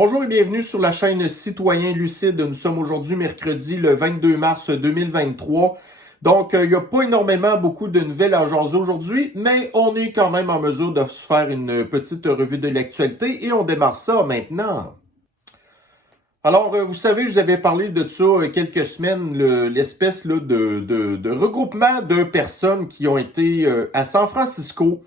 Bonjour et bienvenue sur la chaîne Citoyen Lucide. Nous sommes aujourd'hui mercredi le 22 mars 2023. Donc, il n'y a pas beaucoup de nouvelles à jaser aujourd'hui, mais on est quand même en mesure de se faire une petite revue de l'actualité et on démarre ça maintenant. Alors, vous savez, je vous avais parlé de ça quelques semaines, l'espèce de regroupement de personnes qui ont été à San Francisco.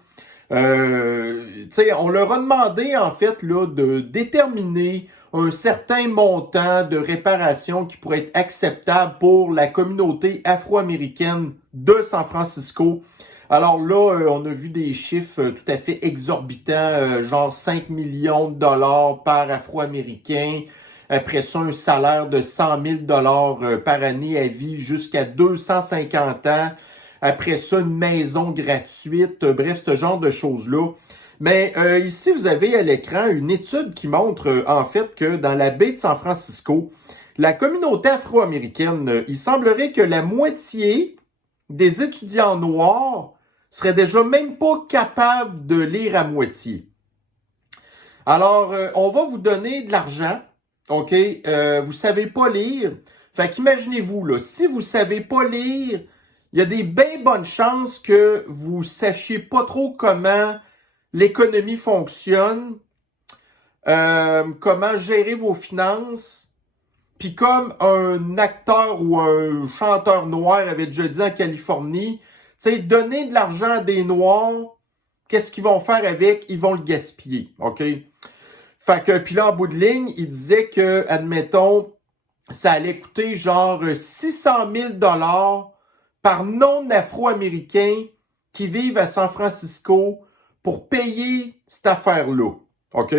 On leur a demandé, en fait, là, de déterminer un certain montant de réparation qui pourrait être acceptable pour la communauté afro-américaine de San Francisco. Alors là, on a vu des chiffres tout à fait exorbitants, genre 5 millions de dollars par afro-américain. Après ça, un salaire de 100 000 dollars par année à vie jusqu'à 250 ans. Après ça, une maison gratuite, bref, ce genre de choses-là. Mais ici, vous avez à l'écran une étude qui montre en fait que dans la baie de San Francisco, la communauté afro-américaine, il semblerait que la moitié des étudiants noirs seraient déjà même pas capables de lire à moitié. Alors, on va vous donner de l'argent, OK? Vous savez pas lire. Fait qu'imaginez-vous, là, si vous savez pas lire, il y a des bien bonnes chances que vous sachiez pas trop comment l'économie fonctionne, comment gérer vos finances. Puis comme un acteur ou un chanteur noir avait déjà dit en Californie, tu sais, donner de l'argent à des Noirs, qu'est-ce qu'ils vont faire avec? Ils vont le gaspiller, OK? Fait que, puis là, en bout de ligne, il disait que, admettons, ça allait coûter genre 600 000 $ par non-afro-américains qui vivent à San Francisco pour payer cette affaire-là. OK?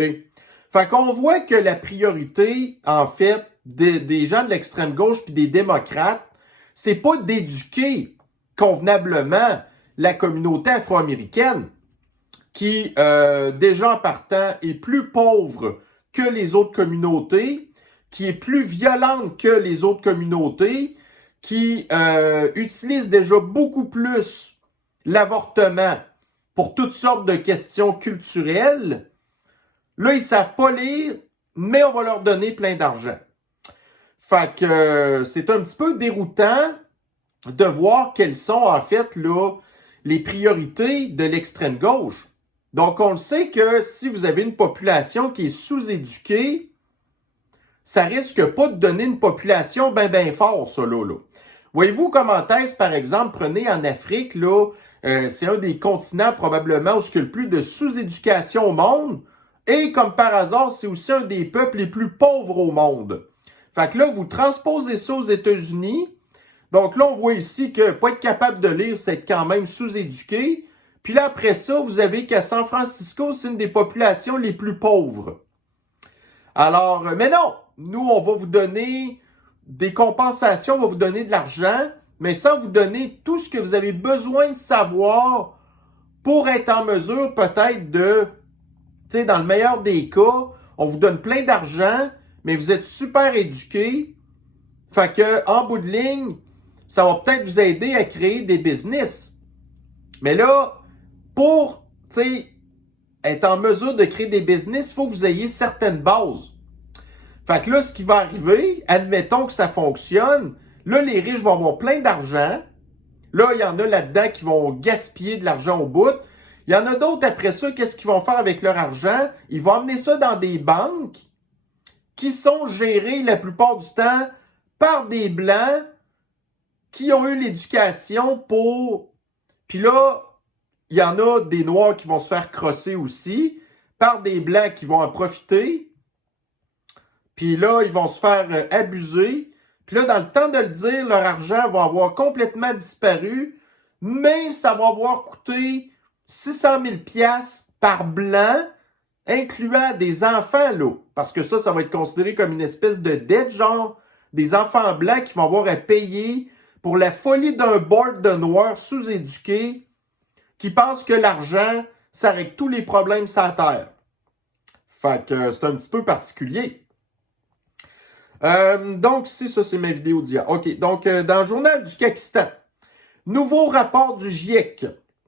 Fait qu'on voit que la priorité, en fait, des gens de l'extrême gauche puis des démocrates, c'est pas d'éduquer convenablement la communauté afro-américaine qui, déjà en partant, est plus pauvre que les autres communautés, qui est plus violente que les autres communautés, qui utilise déjà beaucoup plus l'avortement pour toutes sortes de questions culturelles. Là, ils savent pas lire, mais on va leur donner plein d'argent. Fait que c'est un petit peu déroutant de voir quelles sont en fait là les priorités de l'extrême gauche. Donc, on le sait que si vous avez une population qui est sous-éduquée, ça risque pas de donner une population bien fort, ça, là. Voyez-vous comment est-ce, par exemple, prenez en Afrique, là, c'est un des continents probablement où il y a le plus de sous-éducation au monde, et comme par hasard, c'est aussi un des peuples les plus pauvres au monde. Fait que là, vous transposez ça aux États-Unis, donc là, on voit ici que pas être capable de lire, c'est être quand même sous-éduqué, puis là, après ça, vous avez qu'à San Francisco, c'est une des populations les plus pauvres. Alors, mais non, nous, on va vous donner des compensations, on va vous donner de l'argent, mais sans vous donner tout ce que vous avez besoin de savoir pour être en mesure peut-être de, tu sais, dans le meilleur des cas, on vous donne plein d'argent, mais vous êtes super éduqués. Fait que, en bout de ligne, ça va peut-être vous aider à créer des business. Mais là, pour, tu sais, être en mesure de créer des business, il faut que vous ayez certaines bases. Fait que là, ce qui va arriver, admettons que ça fonctionne, là, les riches vont avoir plein d'argent. Là, il y en a là-dedans qui vont gaspiller de l'argent au bout. Il y en a d'autres, après ça, qu'est-ce qu'ils vont faire avec leur argent? Ils vont amener ça dans des banques qui sont gérées la plupart du temps par des Blancs qui ont eu l'éducation pour... Puis là, il y en a des Noirs qui vont se faire crosser aussi par des Blancs qui vont en profiter. Puis là, ils vont se faire abuser. Puis là, dans le temps de le dire, leur argent va avoir complètement disparu, mais ça va avoir coûté 600 000 $ par blanc, incluant des enfants, là. Parce que ça va être considéré comme une espèce de dette, genre des enfants blancs qui vont avoir à payer pour la folie d'un board de noirs sous-éduqués qui pensent que l'argent, ça règle tous les problèmes sur la terre. Fait que c'est un petit peu particulier. Donc, ici, ça, c'est ma vidéo d'hier. OK, donc, dans le journal du Pakistan, nouveau rapport du GIEC.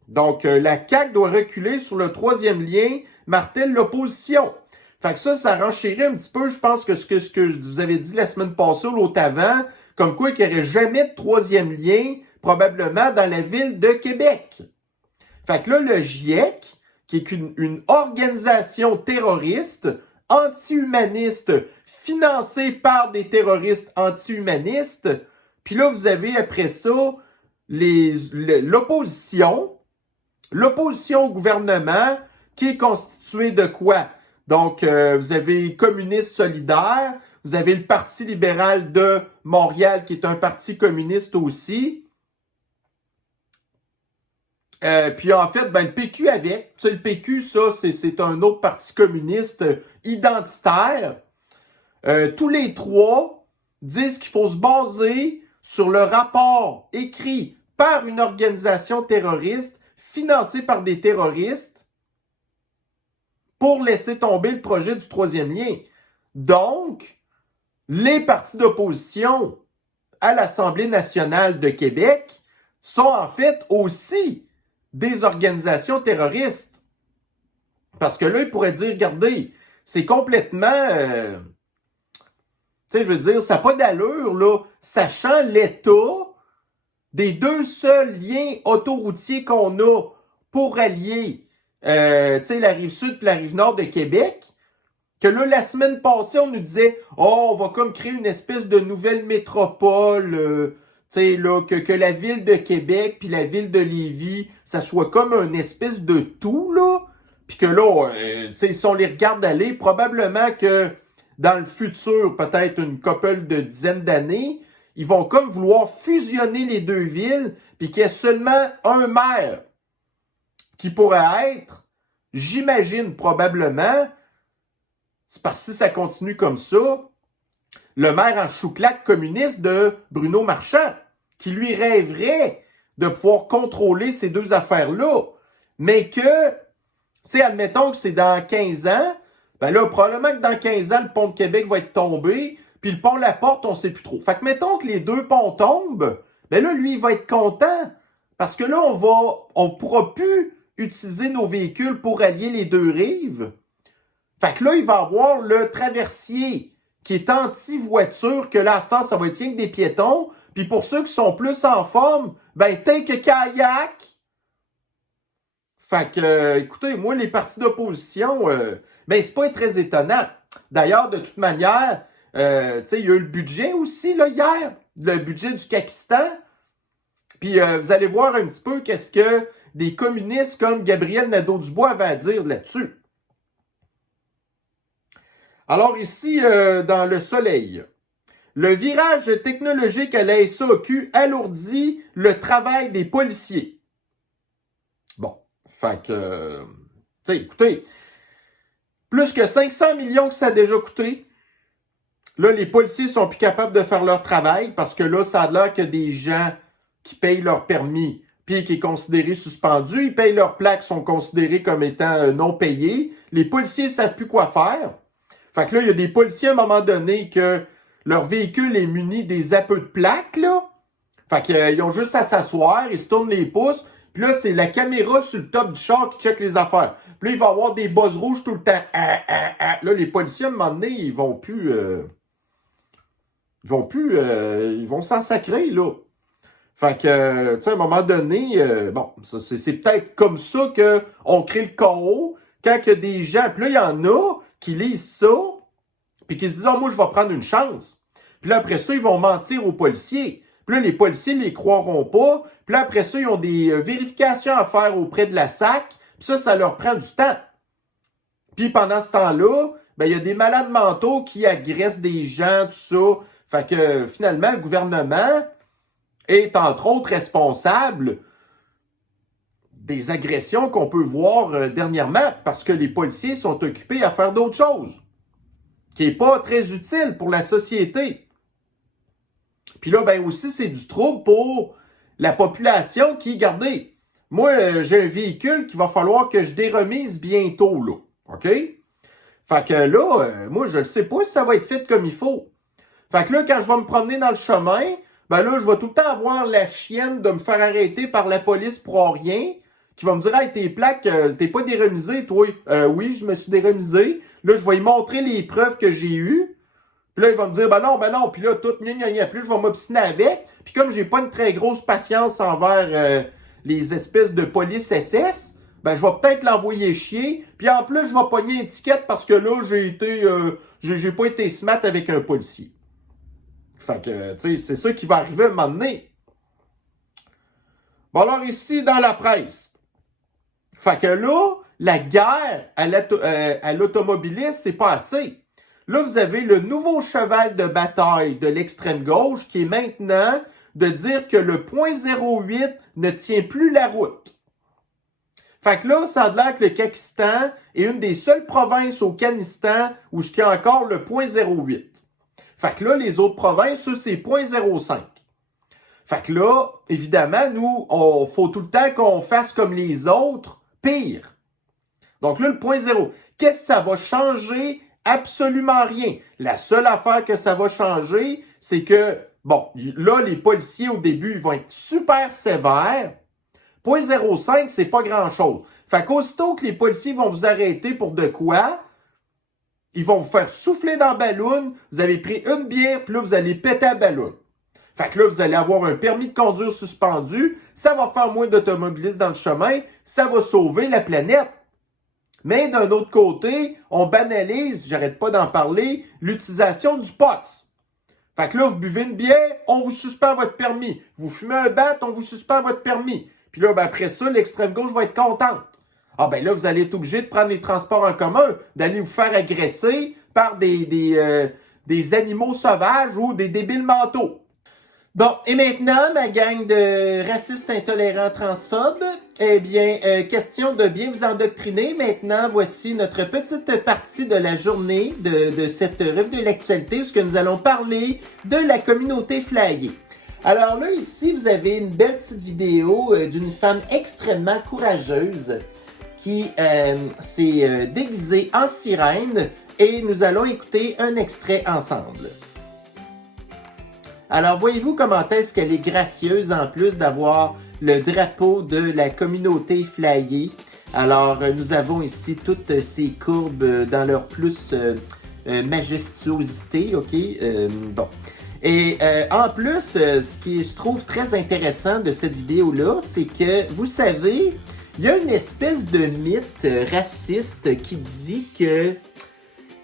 Donc, la CAQ doit reculer sur le troisième lien, martèle l'opposition. Fait que ça renchérit un petit peu, je pense, que ce que je vous avais dit la semaine passée ou l'autre avant, comme quoi qu'il n'y aurait jamais de troisième lien, probablement, dans la ville de Québec. Fait que là, le GIEC, qui est une organisation terroriste, anti-humaniste, financée par des terroristes anti-humanistes, puis là, vous avez après ça l'opposition au gouvernement, qui est constituée de quoi? Donc, vous avez Communistes solidaires, vous avez le Parti libéral de Montréal, qui est un parti communiste aussi. Puis en fait, le PQ avec. Tu sais, le PQ, ça, c'est un autre parti communiste identitaire. Tous les trois disent qu'il faut se baser sur le rapport écrit par une organisation terroriste, financée par des terroristes, pour laisser tomber le projet du troisième lien. Donc, les partis d'opposition à l'Assemblée nationale de Québec sont en fait aussi des organisations terroristes. Parce que là, ils pourraient dire, regardez, c'est complètement... tu sais, je veux dire, ça n'a pas d'allure, là, sachant l'état des deux seuls liens autoroutiers qu'on a pour allier tu sais, la rive sud et la rive nord de Québec, que là, la semaine passée, on nous disait « Oh, on va comme créer une espèce de nouvelle métropole, tu sais, là, que la ville de Québec puis la ville de Lévis, ça soit comme une espèce de tout, là. » Puis que là, tu sais, si on les regarde aller, probablement que dans le futur, peut-être une couple de dizaines d'années, ils vont comme vouloir fusionner les deux villes, puis qu'il y ait seulement un maire qui pourrait être, j'imagine probablement, c'est parce que si ça continue comme ça, le maire en chouclaque communiste de Bruno Marchand, qui lui rêverait de pouvoir contrôler ces deux affaires-là, mais que, c'est admettons que c'est dans 15 ans, ben là, probablement que dans 15 ans, le pont de Québec va être tombé, puis le pont La Porte, on ne sait plus trop. Fait que mettons que les deux ponts tombent, ben là, lui, il va être content, parce que là, on pourra plus utiliser nos véhicules pour allier les deux rives. Fait que là, il va avoir le traversier qui est anti-voiture, que là, à ce temps, ça va être rien que des piétons. Puis pour ceux qui sont plus en forme, ben, take kayak. Fait que, écoutez, moi, les partis d'opposition, ben, c'est pas très étonnant. D'ailleurs, de toute manière, tu sais, il y a eu le budget aussi, là, hier, le budget du Pakistan. Puis vous allez voir un petit peu qu'est-ce que des communistes comme Gabriel Nadeau-Dubois avaient à dire là-dessus. Alors ici, dans Le Soleil, le virage technologique à la SAQ alourdit le travail des policiers. Bon, fait que, tu sais, écoutez, plus que 500 millions que ça a déjà coûté. Là, les policiers sont plus capables de faire leur travail parce que là, ça a l'air que des gens qui payent leur permis puis qui est considéré suspendu, ils payent leurs plaques, sont considérés comme étant non payés. Les policiers ne savent plus quoi faire. Fait que là, il y a des policiers à un moment donné que leur véhicule est muni des appels de plaques, là. Fait qu'ils ont juste à s'asseoir, ils se tournent les pouces, puis là, c'est la caméra sur le top du char qui check les affaires. Puis là, il va y avoir des buzz rouges tout le temps. Là, les policiers, à un moment donné, ils vont s'en sacrer, là. Fait que, tu sais, à un moment donné, bon, c'est peut-être comme ça qu'on crée le chaos, quand il y a des gens, puis là, il y en a qui lisent ça, puis qui se disent « Ah, moi, je vais prendre une chance. » Puis là, après ça, ils vont mentir aux policiers. Puis là, les policiers ne les croiront pas. Puis là, après ça, ils ont des vérifications à faire auprès de la SAC. Puis ça leur prend du temps. Puis pendant ce temps-là, ben, il y a des malades mentaux qui agressent des gens, tout ça. Fait que, finalement, le gouvernement est entre autres responsable des agressions qu'on peut voir dernièrement parce que les policiers sont occupés à faire d'autres choses qui n'est pas très utile pour la société. Puis là, ben aussi, c'est du trouble pour la population qui, regardez, moi, j'ai un véhicule qu'il va falloir que je déremise bientôt, là. OK? Fait que là, moi, je ne sais pas si ça va être fait comme il faut. Fait que là, quand je vais me promener dans le chemin, ben là, je vais tout le temps avoir la chienne de me faire arrêter par la police pour rien, qui va me dire « Hey, tes plaques, t'es pas déremisé, toi. Oui, je me suis déremisé. Là, je vais lui montrer les preuves que j'ai eues. Puis là, il va me dire, ben non. Puis là, tout, gna. Puis là, je vais m'obstiner avec. Puis comme j'ai pas une très grosse patience envers les espèces de police SS, ben je vais peut-être l'envoyer chier. Puis en plus, je vais pogner une étiquette parce que là, j'ai pas été smart avec un policier. Fait que, tu sais, c'est ça qui va arriver à un moment donné. Bon, alors ici, dans la presse. Fait que là, la guerre à l'automobiliste, c'est pas assez. Là, vous avez le nouveau cheval de bataille de l'extrême gauche qui est maintenant de dire que le 0.08 ne tient plus la route. Fait que là, ça a l'air que le Pakistan est une des seules provinces au Afghanistan où il y a encore le 0.08. Fait que là, les autres provinces, ça, c'est 0.05. Fait que là, évidemment, nous, faut tout le temps qu'on fasse comme les autres, pire. Donc là, le 0.0. Qu'est-ce que ça va changer? Absolument rien. La seule affaire que ça va changer, c'est que, bon, là, les policiers, au début, ils vont être super sévères. 0.05, c'est pas grand-chose. Fait qu'aussitôt que les policiers vont vous arrêter pour de quoi, ils vont vous faire souffler dans le ballon, vous avez pris une bière, puis là, vous allez péter la ballon. Fait que là, vous allez avoir un permis de conduire suspendu, ça va faire moins d'automobilistes dans le chemin, ça va sauver la planète. Mais d'un autre côté, on banalise, j'arrête pas d'en parler, l'utilisation du pot. Fait que là, vous buvez une bière, on vous suspend votre permis. Vous fumez un bat, on vous suspend votre permis. Puis là, ben après ça, l'extrême gauche va être contente. Ah ben là, vous allez être obligé de prendre les transports en commun, d'aller vous faire agresser par des animaux sauvages ou des débiles mentaux. Bon, et maintenant, ma gang de racistes intelligents transphobes, eh bien, question de bien vous endoctriner. Maintenant, voici notre petite partie de la journée de cette revue de l'actualité où nous allons parler de la communauté flyée. Alors là, ici, vous avez une belle petite vidéo d'une femme extrêmement courageuse qui s'est déguisée en sirène et nous allons écouter un extrait ensemble. Alors, voyez-vous comment est-ce qu'elle est gracieuse en plus d'avoir le drapeau de la communauté flyée. Alors, nous avons ici toutes ces courbes dans leur plus majestuosité, ok? Bon. Et en plus, ce qui je trouve très intéressant de cette vidéo-là, c'est que, vous savez, il y a une espèce de mythe raciste qui dit que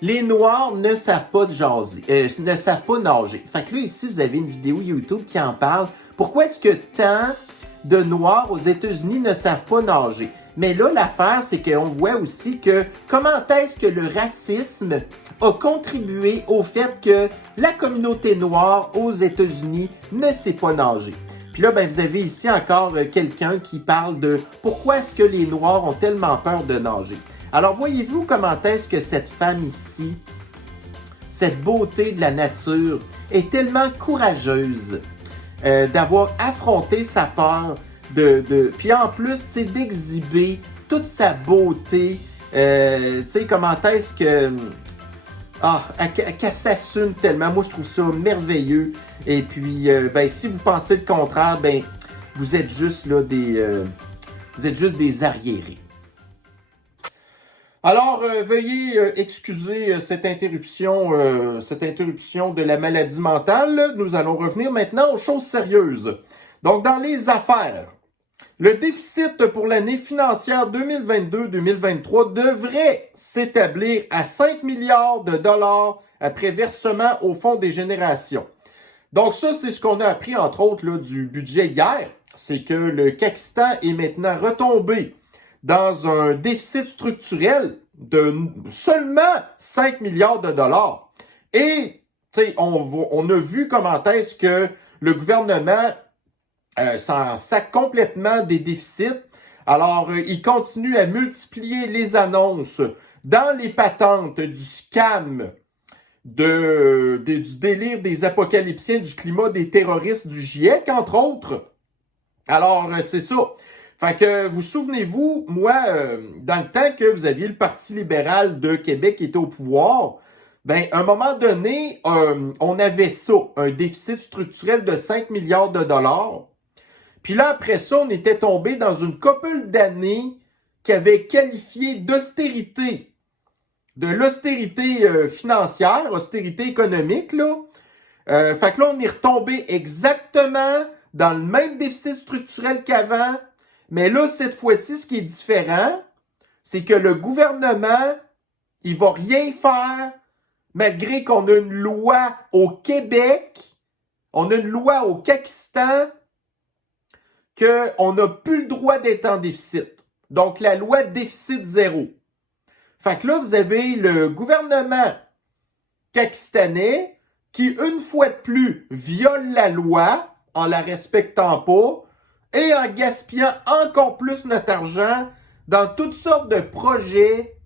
les Noirs ne savent pas ne savent pas nager. Fait que là, ici, vous avez une vidéo YouTube qui en parle. Pourquoi est-ce que tant de Noirs aux États-Unis ne savent pas nager? Mais là, l'affaire, c'est qu'on voit aussi que comment est-ce que le racisme a contribué au fait que la communauté noire aux États-Unis ne sait pas nager. Puis là, ben, vous avez ici encore quelqu'un qui parle de pourquoi est-ce que les Noirs ont tellement peur de nager. Alors, voyez-vous comment est-ce que cette femme ici, cette beauté de la nature, est tellement courageuse d'avoir affronté sa peur, puis en plus, tu sais, d'exhiber toute sa beauté, tu sais, comment est-ce que... qu'elle s'assume tellement. Moi, je trouve ça merveilleux. Et puis, ben, si vous pensez le contraire, ben, vous êtes juste là vous êtes juste des arriérés. Alors, veuillez excuser cette interruption de la maladie mentale. Nous allons revenir maintenant aux choses sérieuses. Donc, dans les affaires, le déficit pour l'année financière 2022-2023 devrait s'établir à 5 milliards de dollars après versement au Fonds des générations. Donc ça, c'est ce qu'on a appris, entre autres, là, du budget hier. C'est que le Pakistan est maintenant retombé dans un déficit structurel de seulement 5 milliards de dollars. Et on a vu comment est-ce que le gouvernement s'en sac complètement des déficits. Alors, il continue à multiplier les annonces dans les patentes du scam, du délire des apocalyptiens, du climat des terroristes, du GIEC, entre autres. Alors, c'est ça. Fait que, vous souvenez-vous, moi, dans le temps que vous aviez le Parti libéral de Québec qui était au pouvoir, ben, à un moment donné, on avait ça, un déficit structurel de 5 milliards de dollars. Puis là, après ça, on était tombé dans une couple d'années qui avait qualifié d'austérité de l'austérité financière, austérité économique, là. Fait que là, on est retombé exactement dans le même déficit structurel qu'avant, mais là, cette fois-ci, ce qui est différent, c'est que le gouvernement, il va rien faire, malgré qu'on a une loi au Québec, on a une loi au Pakistan, qu'on n'a plus le droit d'être en déficit. Donc, la loi déficit zéro. Fait que là, vous avez le gouvernement pakistanais qui, une fois de plus, viole la loi en la respectant pas et en gaspillant encore plus notre argent dans toutes sortes de projets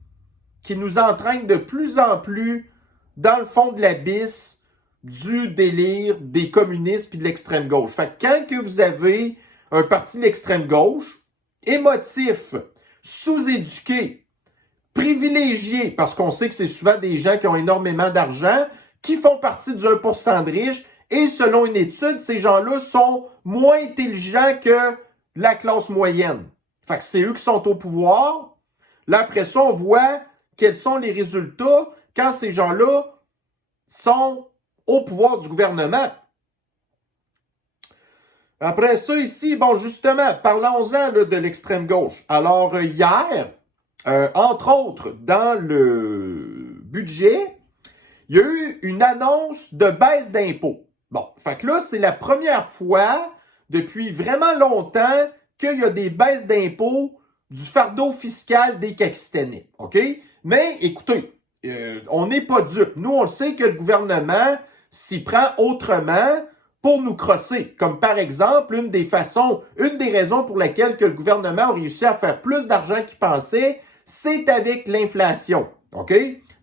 qui nous entraînent de plus en plus dans le fond de l'abysse du délire des communistes et de l'extrême gauche. Fait que quand que vous avez un parti de l'extrême gauche, émotif, sous-éduqué, privilégié, parce qu'on sait que c'est souvent des gens qui ont énormément d'argent, qui font partie du 1% de riches, et selon une étude, ces gens-là sont moins intelligents que la classe moyenne. Fait que c'est eux qui sont au pouvoir. Là, après ça, on voit quels sont les résultats quand ces gens-là sont au pouvoir du gouvernement. Après ça, ici, bon, justement, parlons-en là, de l'extrême gauche. Alors, hier, entre autres, dans le budget, il y a eu une annonce de baisse d'impôts. Bon, fait que là, c'est la première fois depuis vraiment longtemps qu'il y a des baisses d'impôts du fardeau fiscal des Pakistanais. OK? Mais, écoutez, on n'est pas dupes. Nous, on le sait que le gouvernement s'y prend autrement pour nous crosser. Comme par exemple, une des raisons pour lesquelles que le gouvernement a réussi à faire plus d'argent qu'il pensait, c'est avec l'inflation. OK?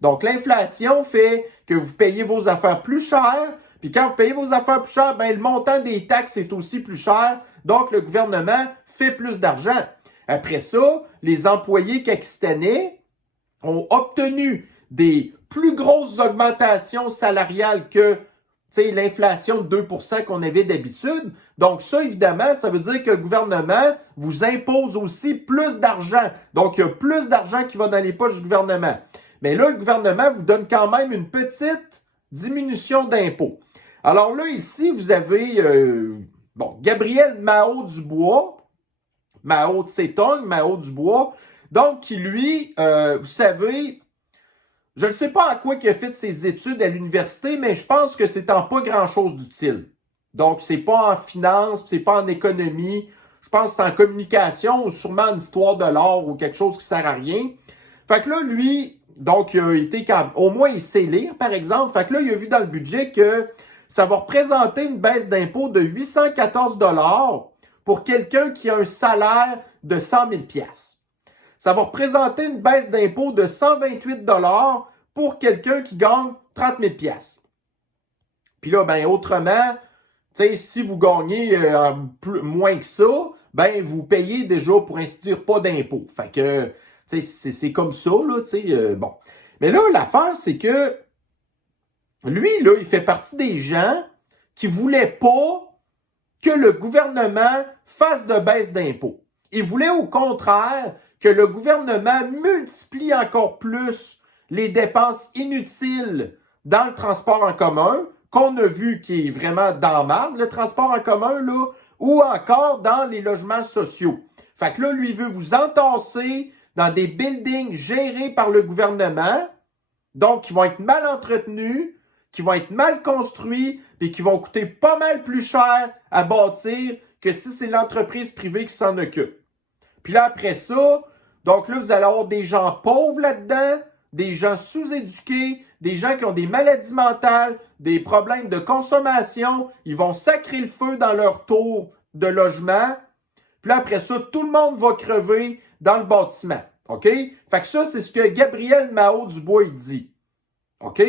Donc, l'inflation fait que vous payez vos affaires plus cher, puis quand vous payez vos affaires plus cher, ben, le montant des taxes est aussi plus cher, donc le gouvernement fait plus d'argent. Après ça, les employés pakistanais ont obtenu des plus grosses augmentations salariales que l'inflation de 2% qu'on avait d'habitude. Donc ça, évidemment, ça veut dire que le gouvernement vous impose aussi plus d'argent. Donc, il y a plus d'argent qui va dans les poches du gouvernement. Mais là, le gouvernement vous donne quand même une petite diminution d'impôts. Alors là, ici, vous avez Gabriel Mahot-Dubois, Mao Tse-tung, Mao Dubois, donc qui lui, vous savez, je ne sais pas à quoi il a fait ses études à l'université, mais je pense que c'est en pas grand-chose d'utile. Donc, c'est pas en finance, c'est pas en économie, je pense que c'est en communication ou sûrement en histoire de l'art ou quelque chose qui sert à rien. Fait que là, lui, donc, il a été au moins il sait lire, par exemple. Fait que là, il a vu dans le budget que ça va représenter une baisse d'impôt de 814 $ pour quelqu'un qui a un salaire de 100 000 $. Ça va représenter une baisse d'impôt de 128 $ pour quelqu'un qui gagne 30 000 $. Puis là, ben autrement, si vous gagnez moins que ça, ben vous payez déjà, pour ainsi dire, pas d'impôt. Fait que, c'est comme ça, là, bon. Mais là, l'affaire, c'est que lui, là, il fait partie des gens qui voulaient pas que le gouvernement fasse de baisse d'impôts. Il voulait au contraire que le gouvernement multiplie encore plus les dépenses inutiles dans le transport en commun, qu'on a vu qui est vraiment dans marde, le transport en commun, là, ou encore dans les logements sociaux. Fait que là, lui, il veut vous entasser dans des buildings gérés par le gouvernement, donc qui vont être mal entretenus, qui vont être mal construits, et qui vont coûter pas mal plus cher à bâtir que si c'est l'entreprise privée qui s'en occupe. Puis là, après ça, donc là, vous allez avoir des gens pauvres là-dedans, des gens sous-éduqués, des gens qui ont des maladies mentales, des problèmes de consommation. Ils vont sacrer le feu dans leur tour de logement. Puis là, après ça, tout le monde va crever dans le bâtiment. OK? Fait que ça, c'est ce que Gabriel Mahot-Dubois dit. OK?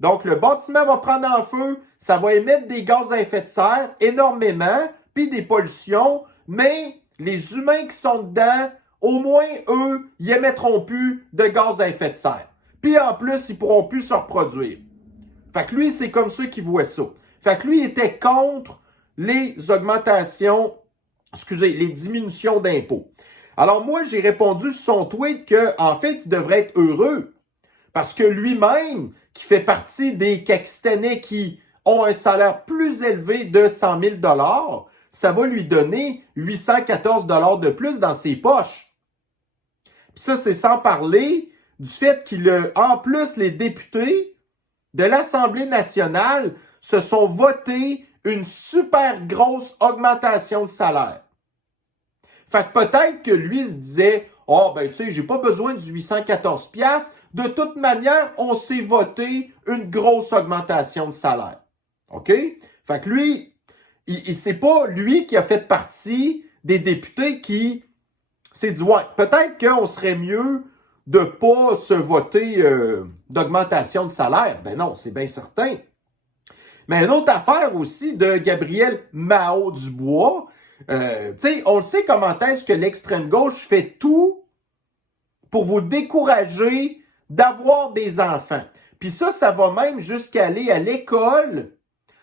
Donc, le bâtiment va prendre en feu, ça va émettre des gaz à effet de serre énormément, puis des pollutions, mais les humains qui sont dedans, au moins, eux, ils émettront plus de gaz à effet de serre. Puis en plus, ils pourront plus se reproduire. Fait que lui, c'est comme ça qu'il voit ça. Fait que lui, il était contre les augmentations, les diminutions d'impôts. Alors moi, j'ai répondu sur son tweet qu'en fait, il devrait être heureux. Parce que lui-même, qui fait partie des Pakistanais qui ont un salaire plus élevé de 100 000 $, ça va lui donner 814 $ de plus dans ses poches. Puis ça, c'est sans parler du fait en plus, les députés de l'Assemblée nationale se sont votés une super grosse augmentation de salaire. Fait que peut-être que lui se disait, « Ah, ben tu sais, j'ai pas besoin du 814 $. De toute manière, on s'est voté une grosse augmentation de salaire. » OK? Fait que lui, c'est pas lui qui a fait partie des députés qui s'est dit, « Ouais, peut-être qu'on serait mieux de pas se voter d'augmentation de salaire. » Ben non, c'est bien certain. Mais une autre affaire aussi de Gabriel Nadeau-Dubois, tu sais, on le sait comment est-ce que l'extrême gauche fait tout pour vous décourager d'avoir des enfants. Puis ça va même jusqu'à aller à l'école,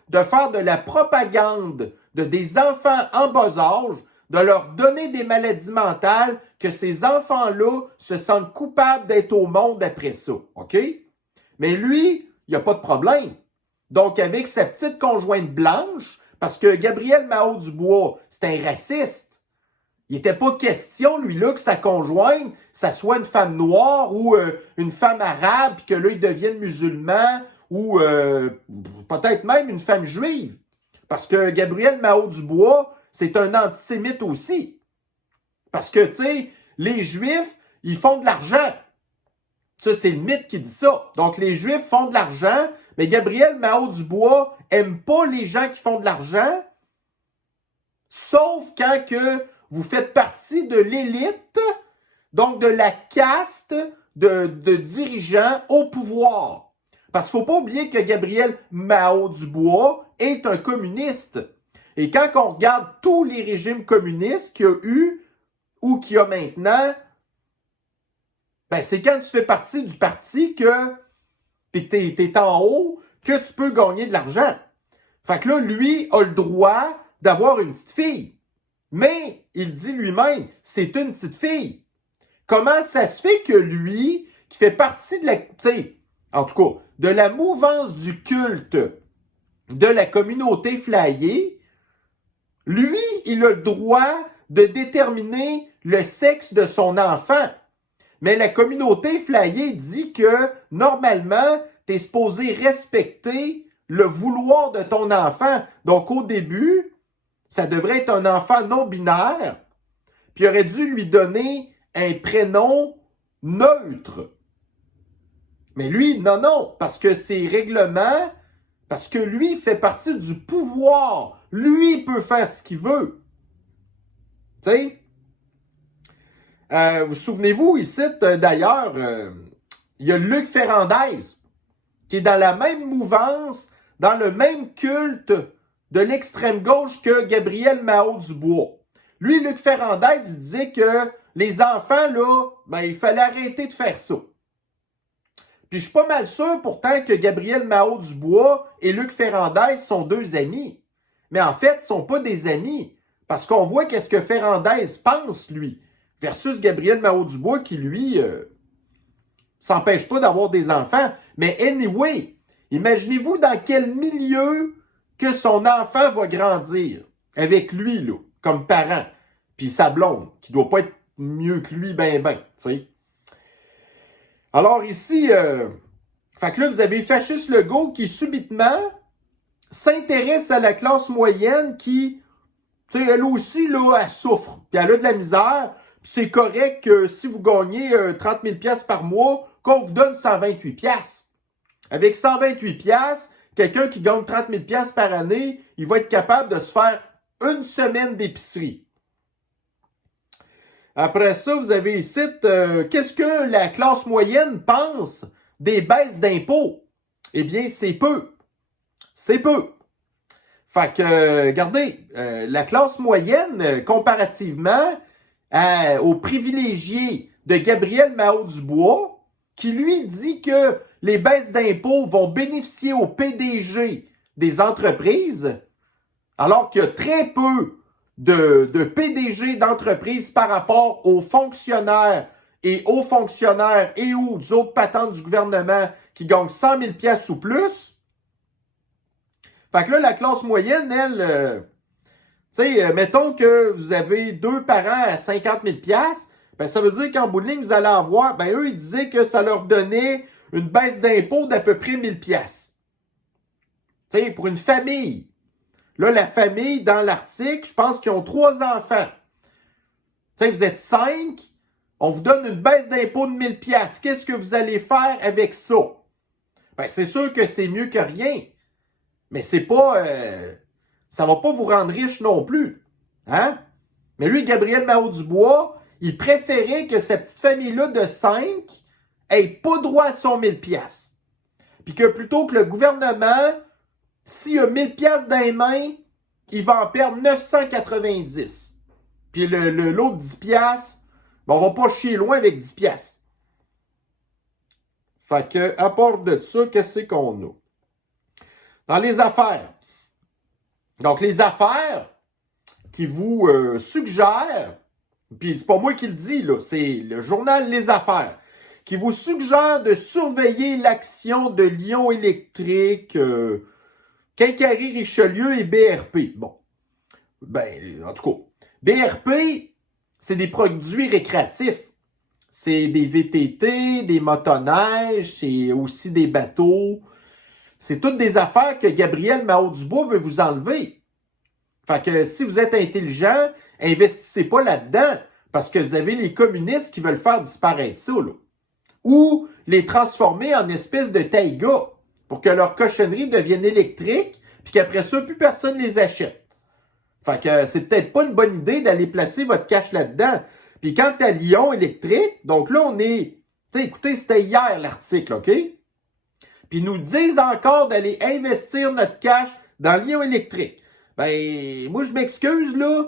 de faire de la propagande de des enfants en bas âge, de leur donner des maladies mentales, que ces enfants-là se sentent coupables d'être au monde après ça. OK? Mais lui, il n'y a pas de problème. Donc, avec sa petite conjointe blanche, parce que Gabriel Nadeau-Dubois, c'est un raciste. Il n'était pas question, lui-là, que sa conjointe, ça soit une femme noire ou une femme arabe, puis que là, il devienne musulman, ou peut-être même une femme juive. Parce que Gabriel Nadeau-Dubois, c'est un antisémite aussi. Parce que, tu sais, les Juifs, ils font de l'argent. Ça, c'est le mythe qui dit ça. Donc, les Juifs font de l'argent, mais Gabriel Nadeau-Dubois aime pas les gens qui font de l'argent, sauf quand que vous faites partie de l'élite, donc de la caste de dirigeants au pouvoir. Parce qu'il ne faut pas oublier que Gabriel Nadeau-Dubois est un communiste. Et quand on regarde tous les régimes communistes qu'il y a eu ou qu'il y a maintenant, ben c'est quand tu fais partie du parti puis que t'es en haut, que tu peux gagner de l'argent. Fait que là, lui a le droit d'avoir une petite fille. Mais, il dit lui-même, c'est une petite fille. Comment ça se fait que lui, qui fait partie de en tout cas, de la mouvance du culte de la communauté flyée, lui, il a le droit de déterminer le sexe de son enfant. Mais la communauté flyée dit que, normalement, tu es supposé respecter le vouloir de ton enfant. Donc, au début, ça devrait être un enfant non-binaire, puis il aurait dû lui donner un prénom neutre. Mais lui, non, parce que c'est règlement, parce que lui fait partie du pouvoir. Lui, il peut faire ce qu'il veut. Tu sais? Vous souvenez-vous, ici, d'ailleurs, il y a Luc Ferrandez, qui est dans la même mouvance, dans le même culte de l'extrême gauche que Gabriel Nadeau-Dubois. Lui, Luc Ferrandez, il disait que les enfants, là, ben, il fallait arrêter de faire ça. Puis je suis pas mal sûr pourtant que Gabriel Nadeau-Dubois et Luc Ferrandez sont deux amis. Mais en fait, ils ne sont pas des amis. Parce qu'on voit qu'est-ce que Ferrandez pense, lui, versus Gabriel Nadeau-Dubois qui, lui, s'empêche pas d'avoir des enfants. Mais anyway, imaginez-vous dans quel milieu que son enfant va grandir avec lui, là, comme parent. Puis sa blonde, qui doit pas être mieux que lui, tu sais. Alors ici, fait que là, vous avez Fasciste Legault qui, subitement, s'intéresse à la classe moyenne qui, tu sais, elle aussi, là, elle souffre. Puis elle a de la misère. Puis c'est correct que si vous gagnez 30 000 $ par mois, qu'on vous donne 128 $. Avec 128 $, quelqu'un qui gagne 30 000 $ par année, il va être capable de se faire une semaine d'épicerie. Après ça, vous avez ici, qu'est-ce que la classe moyenne pense des baisses d'impôts? Eh bien, c'est peu. C'est peu. Fait que, regardez, la classe moyenne, comparativement aux privilégiés de Gabriel Nadeau-Dubois, qui lui dit que les baisses d'impôts vont bénéficier aux PDG des entreprises, alors qu'il y a très peu de PDG d'entreprises par rapport aux fonctionnaires et hauts fonctionnaires et ou d'autres patentes du gouvernement qui gagnent 100 000 piastres ou plus. Fait que là, la classe moyenne, elle, tu sais, mettons que vous avez 2 parents à 50 000 piastres, ben ça veut dire qu'en bout de ligne, vous allez avoir, ben eux, ils disaient que ça leur donnait une baisse d'impôt d'à peu près 1000 piastres. Tu sais, pour une famille. Là, la famille, dans l'article, je pense qu'ils ont 3 enfants. Tu sais, vous êtes 5, on vous donne une baisse d'impôt de 1000 piastres. Qu'est-ce que vous allez faire avec ça? Ben, c'est sûr que c'est mieux que rien. Mais c'est pas... ça va pas vous rendre riche non plus. Hein? Mais lui, Gabriel Nadeau-Dubois, il préférait que cette petite famille-là de 5 ait pas droit à son 1000 piastres. Puis que plutôt que le gouvernement, s'il a 1000 piastres dans les mains, il va en perdre 990. Puis l'autre 10 piastres, ben on va pas chier loin avec 10 piastres. Fait que, à part de ça, qu'est-ce qu'on a? Dans les affaires. Donc, les affaires qui vous suggèrent, puis c'est pas moi qui le dis, là, c'est le journal Les Affaires, qui vous suggère de surveiller l'action de Lion Électrique, Quincaillerie Richelieu et BRP. Bon. Ben, en tout cas, BRP, c'est des produits récréatifs. C'est des VTT, des motoneiges, c'est aussi des bateaux. C'est toutes des affaires que Gabriel Nadeau-Dubois veut vous enlever. Fait que si vous êtes intelligent, investissez pas là-dedans parce que vous avez les communistes qui veulent faire disparaître ça, là. Ou les transformer en espèce de taïga pour que leur cochonnerie devienne électrique puis qu'après ça, plus personne les achète. Fait que c'est peut-être pas une bonne idée d'aller placer votre cash là-dedans. Puis quand t'as Lion Électrique, donc là, on est... Tu sais, écoutez, c'était hier l'article, OK? Puis ils nous disent encore d'aller investir notre cash dans Lion Électrique. Ben, moi, je m'excuse, là.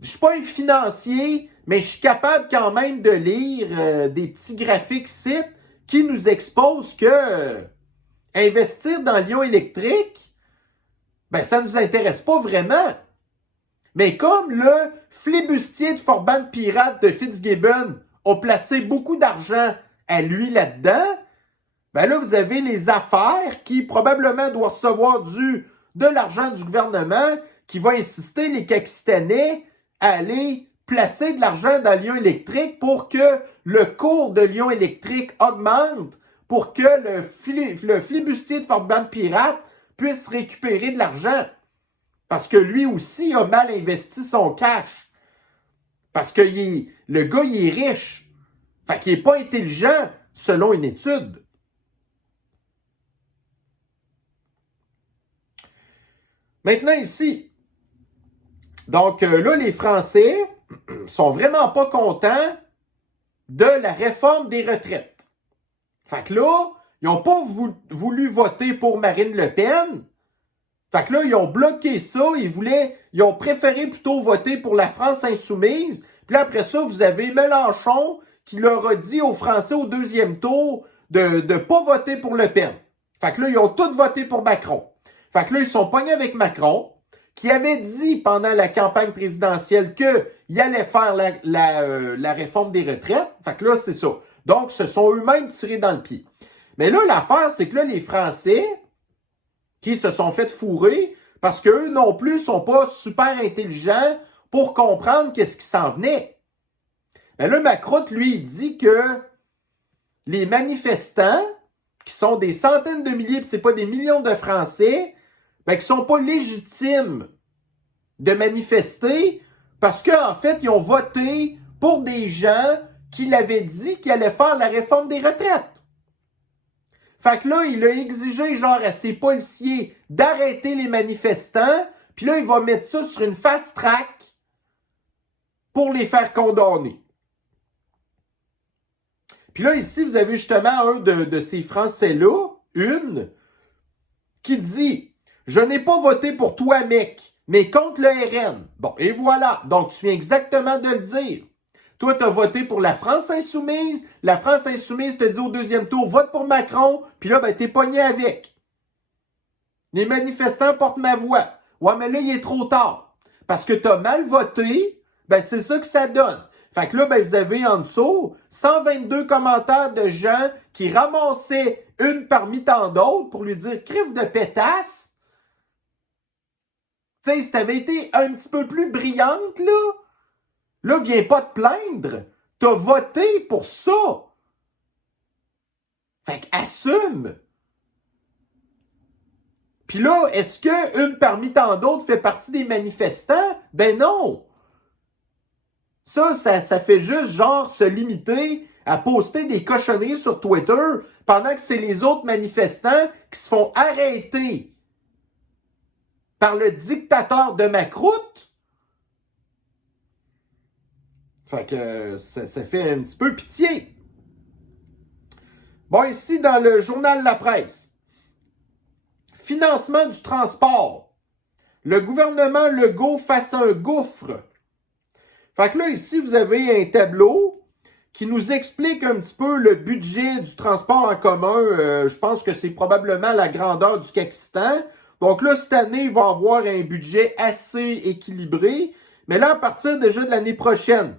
Je suis pas un financier, mais je suis capable quand même de lire des petits graphiques sites qui nous exposent que investir dans Lion Électrique, ben, ça nous intéresse pas vraiment. Mais comme le flibustier de Forban Pirate de Fitzgibbon a placé beaucoup d'argent à lui là-dedans, ben là, vous avez les affaires qui probablement doivent recevoir de l'argent du gouvernement qui va insister les Pakistanais à aller placer de l'argent dans Lion Électrique pour que le cours de Lion Électrique augmente, pour que le flibustier de Forban Pirate puisse récupérer de l'argent. Parce que lui aussi a mal investi son cash. Parce que le gars, il est riche. Fait qu'il n'est pas intelligent, selon une étude. Maintenant, ici. Donc, là, les Français sont vraiment pas contents de la réforme des retraites. Fait que là, ils n'ont pas voulu voter pour Marine Le Pen. Fait que là, ils ont bloqué ça. Ils ont préféré plutôt voter pour la France insoumise. Puis là, après ça, vous avez Mélenchon qui leur a dit aux Français au deuxième tour de ne pas voter pour Le Pen. Fait que là, ils ont tous voté pour Macron. Fait que là, ils sont pognés avec Macron, qui avait dit pendant la campagne présidentielle qu'il allait faire la réforme des retraites. Fait que là, c'est ça. Donc, ce sont eux-mêmes tirés dans le pied. Mais là, l'affaire, c'est que là, les Français qui se sont fait fourrer parce qu'eux non plus sont pas super intelligents pour comprendre qu'est-ce qui s'en venait. Mais là, Macron, lui, il dit que les manifestants, qui sont des centaines de milliers, puis c'est pas des millions de Français, ben, qui sont pas légitimes de manifester parce qu'en fait, ils ont voté pour des gens qui l'avaient dit qu'ils allaient faire la réforme des retraites. Fait que là, il a exigé, genre, à ses policiers d'arrêter les manifestants, puis là, il va mettre ça sur une fast track pour les faire condamner. Puis là, ici, vous avez justement un de ces Français-là, qui dit « Je n'ai pas voté pour toi, mec, mais contre le RN. » Bon, et voilà. Donc, tu viens exactement de le dire. Toi, tu as voté pour la France insoumise. La France insoumise te dit au deuxième tour, vote pour Macron. Puis là, ben, t'es pogné avec. Les manifestants portent ma voix. Ouais, mais là, il est trop tard. Parce que tu as mal voté, ben, c'est ça que ça donne. Fait que là, ben, vous avez en dessous 122 commentaires de gens qui ramassaient une parmi tant d'autres pour lui dire « Christ de pétasse ». Tu sais, si t'avais été un petit peu plus brillante, là, viens pas te plaindre. T'as voté pour ça. Fait qu'assume. Puis là, est-ce qu'une parmi tant d'autres fait partie des manifestants? Ben non. Ça fait juste genre se limiter à poster des cochonneries sur Twitter pendant que c'est les autres manifestants qui se font arrêter par le dictateur de ma croûte. Fait que ça fait un petit peu pitié. Bon, ici, dans le journal La Presse, financement du transport. Le gouvernement Legault face à un gouffre. Fait que là, ici, vous avez un tableau qui nous explique un petit peu le budget du transport en commun. Je pense que c'est probablement la grandeur du Pakistan. Donc là, cette année, il va avoir un budget assez équilibré. Mais là, à partir déjà de l'année prochaine,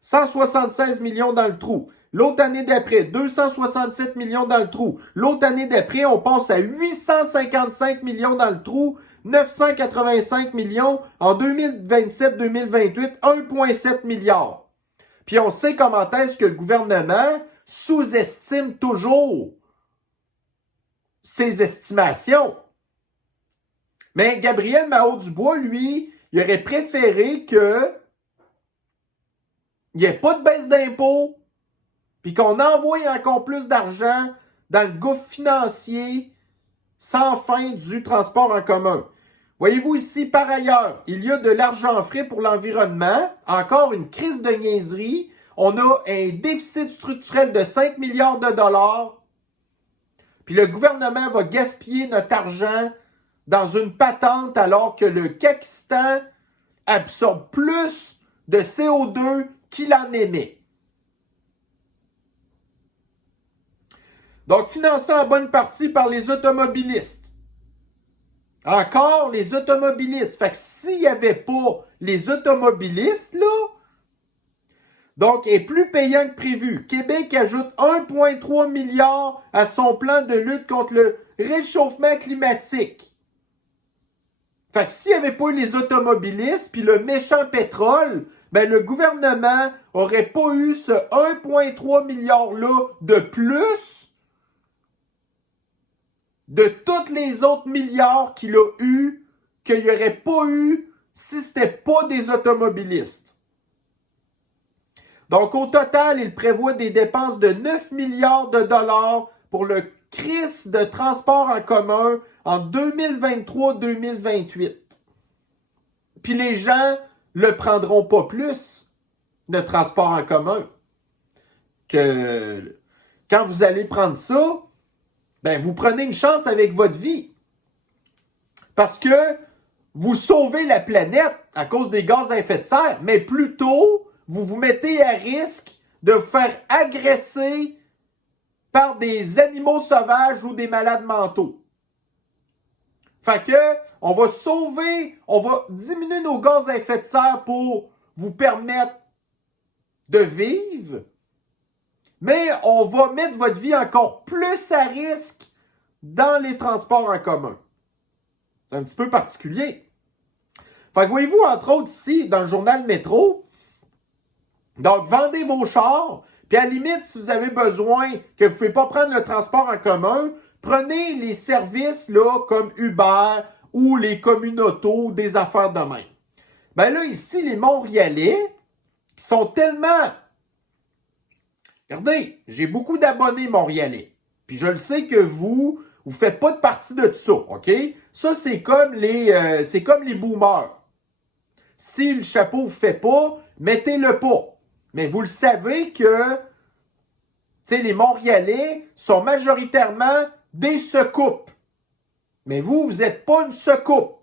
176 millions dans le trou. L'autre année d'après, 267 millions dans le trou. L'autre année d'après, on passe à 855 millions dans le trou. 985 millions. En 2027-2028, 1,7 milliard. Puis on sait comment est-ce que le gouvernement sous-estime toujours ses estimations. Mais Gabriel Nadeau-Dubois, lui, il aurait préféré que il n'y ait pas de baisse d'impôts, puis qu'on envoie encore plus d'argent dans le gouffre financier sans fin du transport en commun. Voyez-vous ici, par ailleurs, il y a de l'argent frais pour l'environnement, encore une crise de niaiserie. On a un déficit structurel de 5 milliards de dollars, puis le gouvernement va gaspiller notre argent dans une patente alors que le Pakistan absorbe plus de CO2 qu'il en émet. Donc, financé en bonne partie par les automobilistes. Encore les automobilistes. Fait que s'il n'y avait pas les automobilistes, là, donc est plus payant que prévu. Québec ajoute 1,3 milliard à son plan de lutte contre le réchauffement climatique. Fait que s'il n'y avait pas eu les automobilistes puis le méchant pétrole, ben le gouvernement n'aurait pas eu ce 1,3 milliard-là de plus de tous les autres milliards qu'il a eu, qu'il n'y aurait pas eu si ce n'était pas des automobilistes. Donc, au total, il prévoit des dépenses de 9 milliards de dollars pour le CRIS de transport en commun en 2023-2028. Puis les gens le prendront pas plus, le transport en commun, que quand vous allez prendre ça, ben vous prenez une chance avec votre vie. Parce que vous sauvez la planète à cause des gaz à effet de serre, mais plutôt, vous vous mettez à risque de vous faire agresser par des animaux sauvages ou des malades mentaux. Fait que, on va diminuer nos gaz à effet de serre pour vous permettre de vivre, mais on va mettre votre vie encore plus à risque dans les transports en commun. C'est un petit peu particulier. Fait que voyez-vous, entre autres, ici, dans le journal Métro, donc, vendez vos chars, puis à la limite, si vous avez besoin que vous ne pouvez pas prendre le transport en commun, prenez les services là comme Uber ou les communautos, des affaires de même. Ben là, ici, les Montréalais, qui sont tellement... Regardez, j'ai beaucoup d'abonnés montréalais. Puis je le sais que vous faites pas de partie de ça, OK? Ça, c'est comme les boomers. Si le chapeau ne vous fait pas, mettez-le pas. Mais vous le savez que les Montréalais sont majoritairement des secoupes. Mais vous n'êtes pas une secoupe.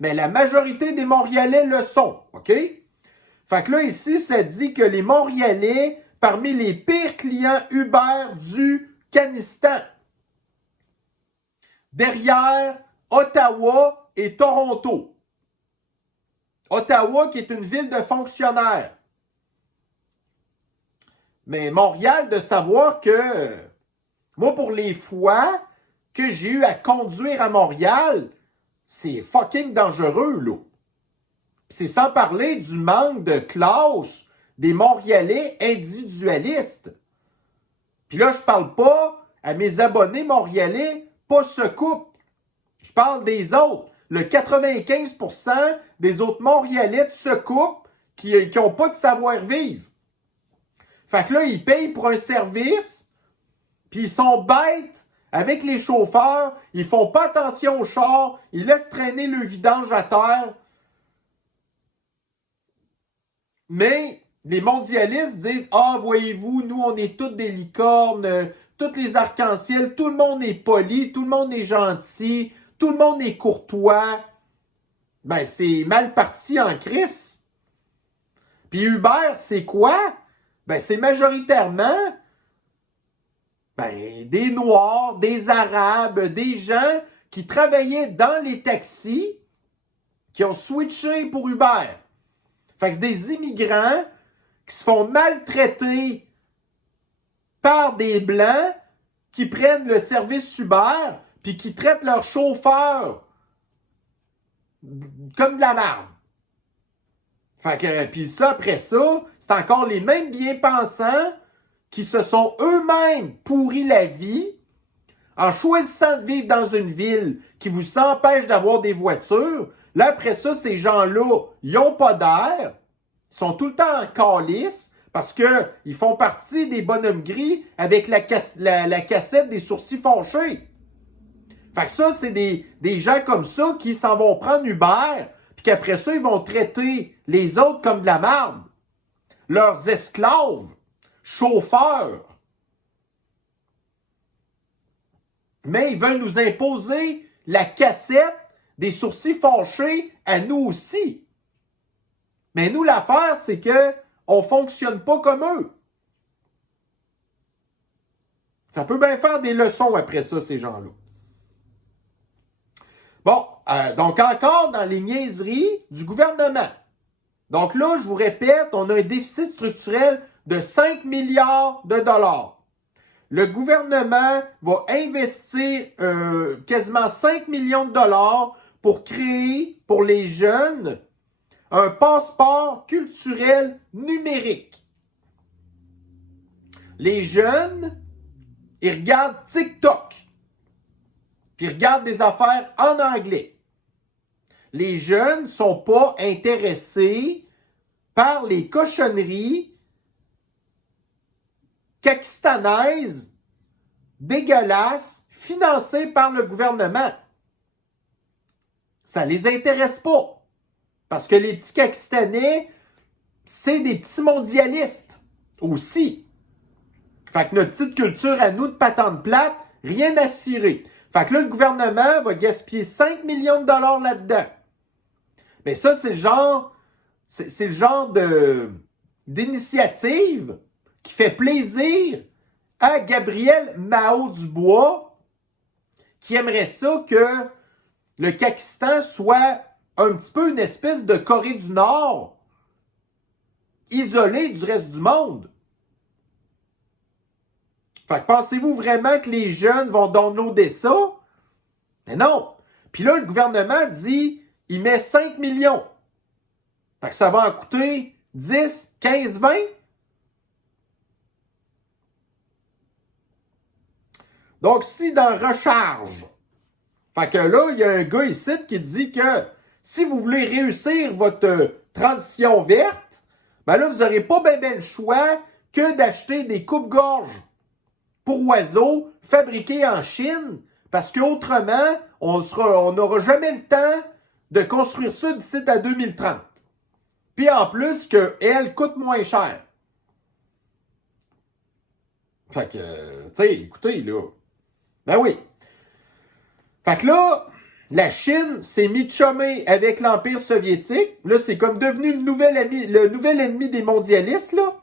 Mais la majorité des Montréalais le sont, OK? Fait que là, ici, ça dit que les Montréalais, parmi les pires clients Uber du Canistan, derrière Ottawa et Toronto. Ottawa, qui est une ville de fonctionnaires. mais Montréal, de savoir que moi, pour les fois que j'ai eu à conduire à Montréal, c'est fucking dangereux, là. C'est sans parler du manque de classe des Montréalais individualistes. Puis là, je parle pas à mes abonnés montréalais, pas ce couple. Je parle des autres. Le 95% des autres Montréalais de ce couple qui n'ont pas de savoir-vivre. Fait que là, ils payent pour un service, puis ils sont bêtes avec les chauffeurs, ils font pas attention au char, ils laissent traîner le vidange à terre. Mais les mondialistes disent « Ah, voyez-vous, nous, on est toutes des licornes, toutes les arcs-en-ciel, tout le monde est poli, tout le monde est gentil, tout le monde est courtois. » Ben, c'est mal parti en crise. Puis Uber, c'est quoi? Ben, c'est majoritairement des Noirs, des Arabes, des gens qui travaillaient dans les taxis, qui ont switché pour Uber. Fait que c'est des immigrants qui se font maltraiter par des Blancs qui prennent le service Uber puis qui traitent leurs chauffeurs comme de la merde. Fait que, puis ça, après ça, c'est encore les mêmes bien-pensants qui se sont eux-mêmes pourris la vie en choisissant de vivre dans une ville qui vous empêche d'avoir des voitures. Là, après ça, ces gens-là, ils n'ont pas d'air, ils sont tout le temps en calice parce qu'ils font partie des bonhommes gris avec la cassette des sourcils fâchés. Fait que ça, c'est des gens comme ça qui s'en vont prendre Uber, puis qu'après ça, ils vont traiter les autres comme de la merde. Leurs esclaves, chauffeurs. Mais ils veulent nous imposer la cassette des sourcils fâchés à nous aussi. Mais nous, l'affaire, c'est que on fonctionne pas comme eux. Ça peut bien faire des leçons après ça, ces gens-là. Bon, donc encore dans les niaiseries du gouvernement. Donc là, je vous répète, on a un déficit structurel de 5 milliards de dollars. Le gouvernement va investir quasiment 5 millions de dollars pour créer pour les jeunes un passeport culturel numérique. Les jeunes, ils regardent TikTok, puis ils regardent des affaires en anglais. Les jeunes ne sont pas intéressés par les cochonneries pakistanaises, dégueulasses, financées par le gouvernement. Ça ne les intéresse pas. Parce que les petits Pakistanais, c'est des petits mondialistes aussi. Fait que notre petite culture à nous de patente plate, rien à cirer. Fait que là, le gouvernement va gaspiller 5 millions de dollars là-dedans. Mais ça, c'est le genre d'initiative qui fait plaisir à Gabriel Mao-Dubois, qui aimerait ça que le Pakistan soit un petit peu une espèce de Corée du Nord, isolée du reste du monde. Fait que pensez-vous vraiment que les jeunes vont downloader ça? Mais non. Puis là, le gouvernement dit, il met 5 millions. Fait que ça va en coûter 10, 15, 20. Donc, si dans recharge, fait que là, il y a un gars ici qui dit que si vous voulez réussir votre transition verte, ben là, vous n'aurez pas bien le choix que d'acheter des coupes-gorges pour oiseaux fabriqués en Chine, parce qu'autrement, on n'aura jamais le temps de construire ça d'ici à 2030. Puis en plus, qu'elle coûte moins cher. Fait que, tu sais, écoutez, là. Ben oui. Fait que là, la Chine s'est mis de chummer avec l'Empire soviétique. Là, c'est comme devenu le nouvel ennemi des mondialistes, là.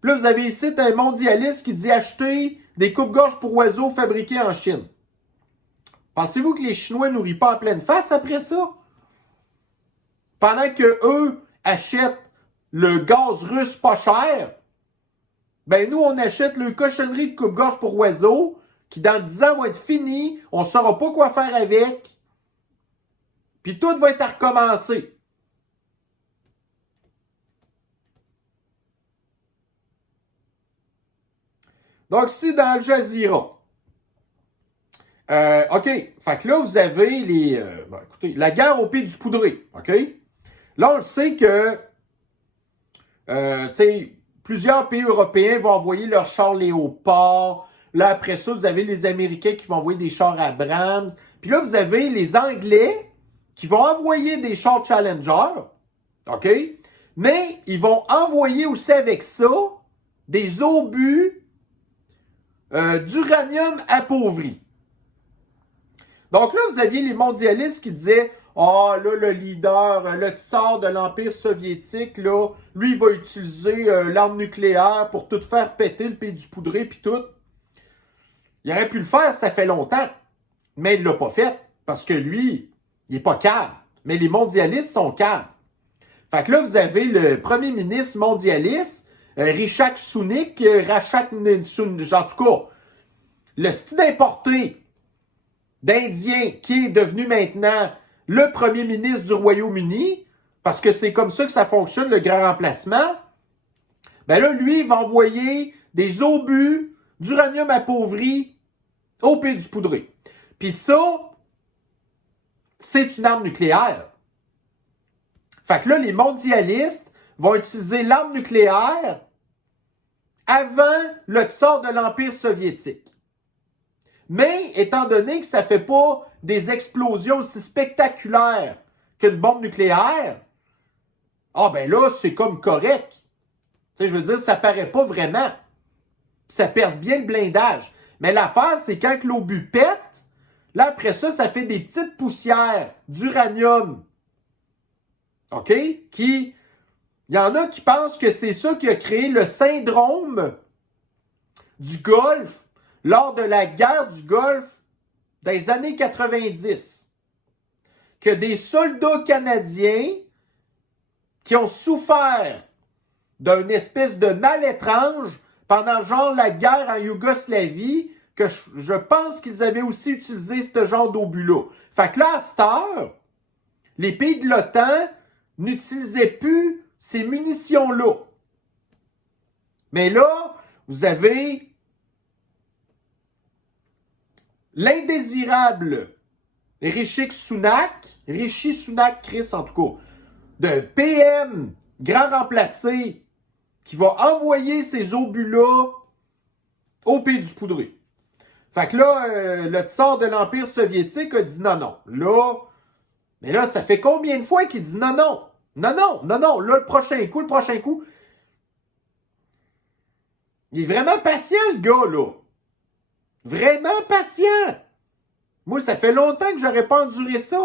Puis là, vous avez ici un mondialiste qui dit acheter des coupes-gorges pour oiseaux fabriqués en Chine. Pensez-vous que les Chinois nous rient pas en pleine face après ça? Pendant que eux achètent le gaz russe pas cher, Ben nous, on achète le cochonnerie de coupe-gorge pour oiseaux, qui dans 10 ans vont être finis, on ne saura pas quoi faire avec, puis tout va être à recommencer. Donc, ici, dans Al Jazeera, OK, fait que là, vous avez écoutez, la guerre au pays du poudré, OK? Là, on le sait que, tu sais, plusieurs pays européens vont envoyer leurs chars Léopard. Là, après ça, vous avez les Américains qui vont envoyer des chars Abrams. Puis là, vous avez les Anglais qui vont envoyer des chars Challenger, OK? Mais ils vont envoyer aussi avec ça des obus d'uranium appauvri. Donc là, vous aviez les mondialistes qui disaient « Ah, là, le leader, le tsar de l'Empire soviétique, là, lui, il va utiliser l'arme nucléaire pour tout faire péter, le pays du poudré, puis tout. » Il aurait pu le faire, ça fait longtemps. Mais il ne l'a pas fait, parce que lui, il n'est pas cave. Mais les mondialistes sont caves. Fait que là, vous avez le premier ministre mondialiste, Richard Sunak, en tout cas, le style importé d'Indien qui est devenu maintenant le premier ministre du Royaume-Uni, parce que c'est comme ça que ça fonctionne, le grand remplacement, ben là, lui, il va envoyer des obus d'uranium appauvri au pays du poudré. Puis ça, c'est une arme nucléaire. Fait que là, les mondialistes vont utiliser l'arme nucléaire avant le tsar de l'Empire soviétique. Mais, étant donné que ça ne fait pas des explosions aussi spectaculaires qu'une bombe nucléaire, ah ben là, c'est comme correct. Tu sais, je veux dire, ça paraît pas vraiment. Ça perce bien le blindage. Mais l'affaire, c'est quand l'obus pète, là, après ça, ça fait des petites poussières d'uranium. OK? Il y en a qui pensent que c'est ça qui a créé le syndrome du Golfe lors de la guerre du Golfe des années 90. Que des soldats canadiens qui ont souffert d'une espèce de mal étrange pendant genre la guerre en Yougoslavie, que je pense qu'ils avaient aussi utilisé ce genre d'obus-là. Fait que là, à cette heure, les pays de l'OTAN n'utilisaient plus ces munitions-là. Mais là, vous avez l'indésirable Rishi Sunak, Chris en tout cas, de PM grand remplacé, qui va envoyer ces obus-là au pays du poudré. Fait que là, le tsar de l'Empire soviétique a dit non, non. Là, mais là, ça fait combien de fois qu'il dit non, non? Non, non, non, non. Là, le prochain coup. Il est vraiment patient, le gars, là. Vraiment patient. Moi, ça fait longtemps que j'aurais pas enduré ça.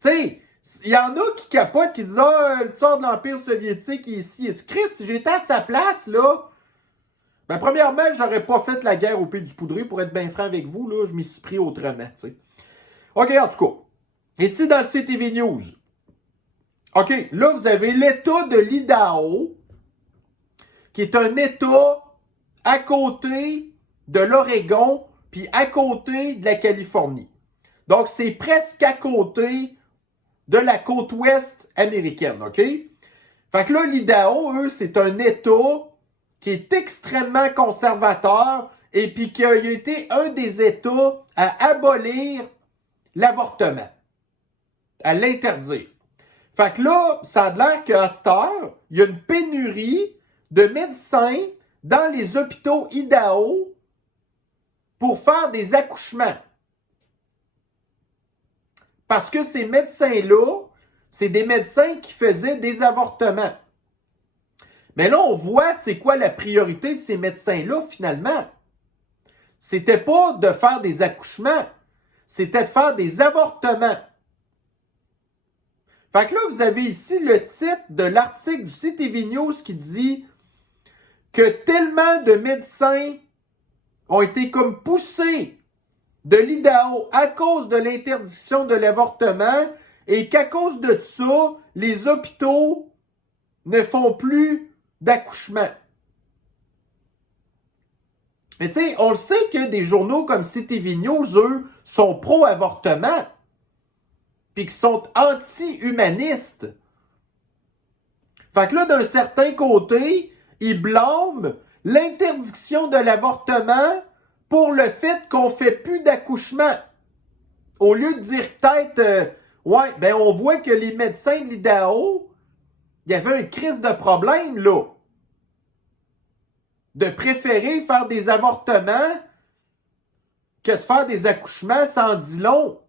Tu sais, il y en a qui capotent, qui disent « Ah, le tsar de l'Empire soviétique est ici. » Chris, si j'étais à sa place, là, ben premièrement, j'aurais pas fait la guerre au pays du poudré, pour être bien franc avec vous, là, je m'y suis pris autrement, tu sais. OK, en tout cas. Ici, dans le CTV News. OK, là, vous avez l'État de l'Idaho, qui est un État à côté de l'Oregon, puis à côté de la Californie. Donc, c'est presque à côté de la côte ouest américaine, OK? Fait que là, l'Idaho, eux, c'est un État qui est extrêmement conservateur et puis qui a été un des États à abolir l'avortement, à l'interdire. Fait que là, ça a l'air qu'à cette heure, il y a une pénurie de médecins dans les hôpitaux Idaho pour faire des accouchements. Parce que ces médecins-là, c'est des médecins qui faisaient des avortements. Mais là, on voit c'est quoi la priorité de ces médecins-là, finalement. C'était pas de faire des accouchements, c'était de faire des avortements. Fait que là, vous avez ici le titre de l'article du CTV News qui dit que tellement de médecins ont été comme poussés de l'Idaho à cause de l'interdiction de l'avortement et qu'à cause de ça, les hôpitaux ne font plus d'accouchement. Mais tu sais, on le sait que des journaux comme CTV News, eux, sont pro-avortement, puis qui sont anti-humanistes. Fait que là, d'un certain côté, ils blâment l'interdiction de l'avortement pour le fait qu'on fait plus d'accouchement. Au lieu de dire peut-être, ouais, ben on voit que les médecins de l'IDAO, il y avait un crise de problème, là. De préférer faire des avortements que de faire des accouchements, ça en dit long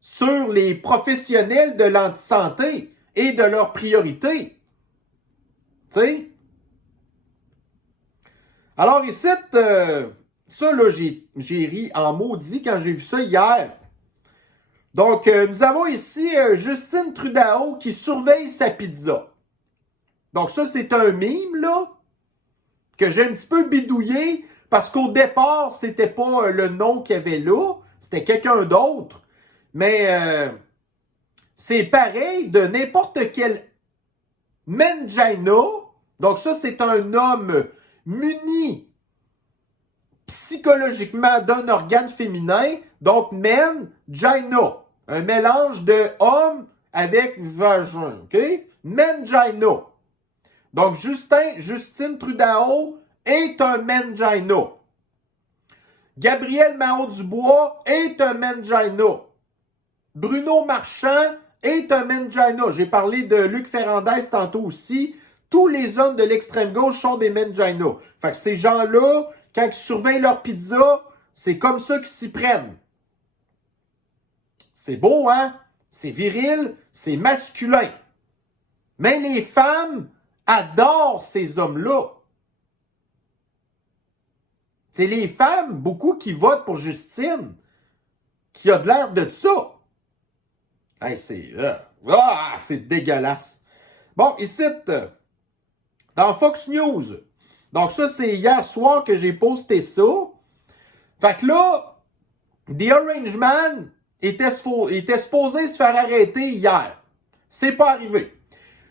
sur les professionnels de l'antisanté et de leurs priorités. Tu sais? Alors ici, ça, là, j'ai ri en maudit quand j'ai vu ça hier. Donc, nous avons ici Justine Trudeau qui surveille sa pizza. Donc ça, c'est un mime, là, que j'ai un petit peu bidouillé, parce qu'au départ, c'était pas le nom qu'il y avait là, c'était quelqu'un d'autre. Mais c'est pareil de n'importe quel mangina. Donc ça, c'est un homme muni psychologiquement d'un organe féminin, donc mangina. Un mélange de homme avec vagin, OK? Mangina. Donc, Justine Trudeau est un mangina. Gabriel Nadeau-Dubois est un mangina. Bruno Marchand est un mangina. J'ai parlé de Luc Ferrandez tantôt aussi. Tous les hommes de l'extrême gauche sont des mangina. Fait que ces gens-là, quand ils surveillent leur pizza, c'est comme ça qu'ils s'y prennent. C'est beau, hein? C'est viril, c'est masculin. Mais les femmes adorent ces hommes-là. C'est les femmes, beaucoup qui votent pour Justine, qui a de l'air de ça. Hey, c'est dégueulasse. Bon, ici, dans Fox News. Donc ça, c'est hier soir que j'ai posté ça. Fait que là, The Orange Man était supposé se faire arrêter hier. C'est pas arrivé.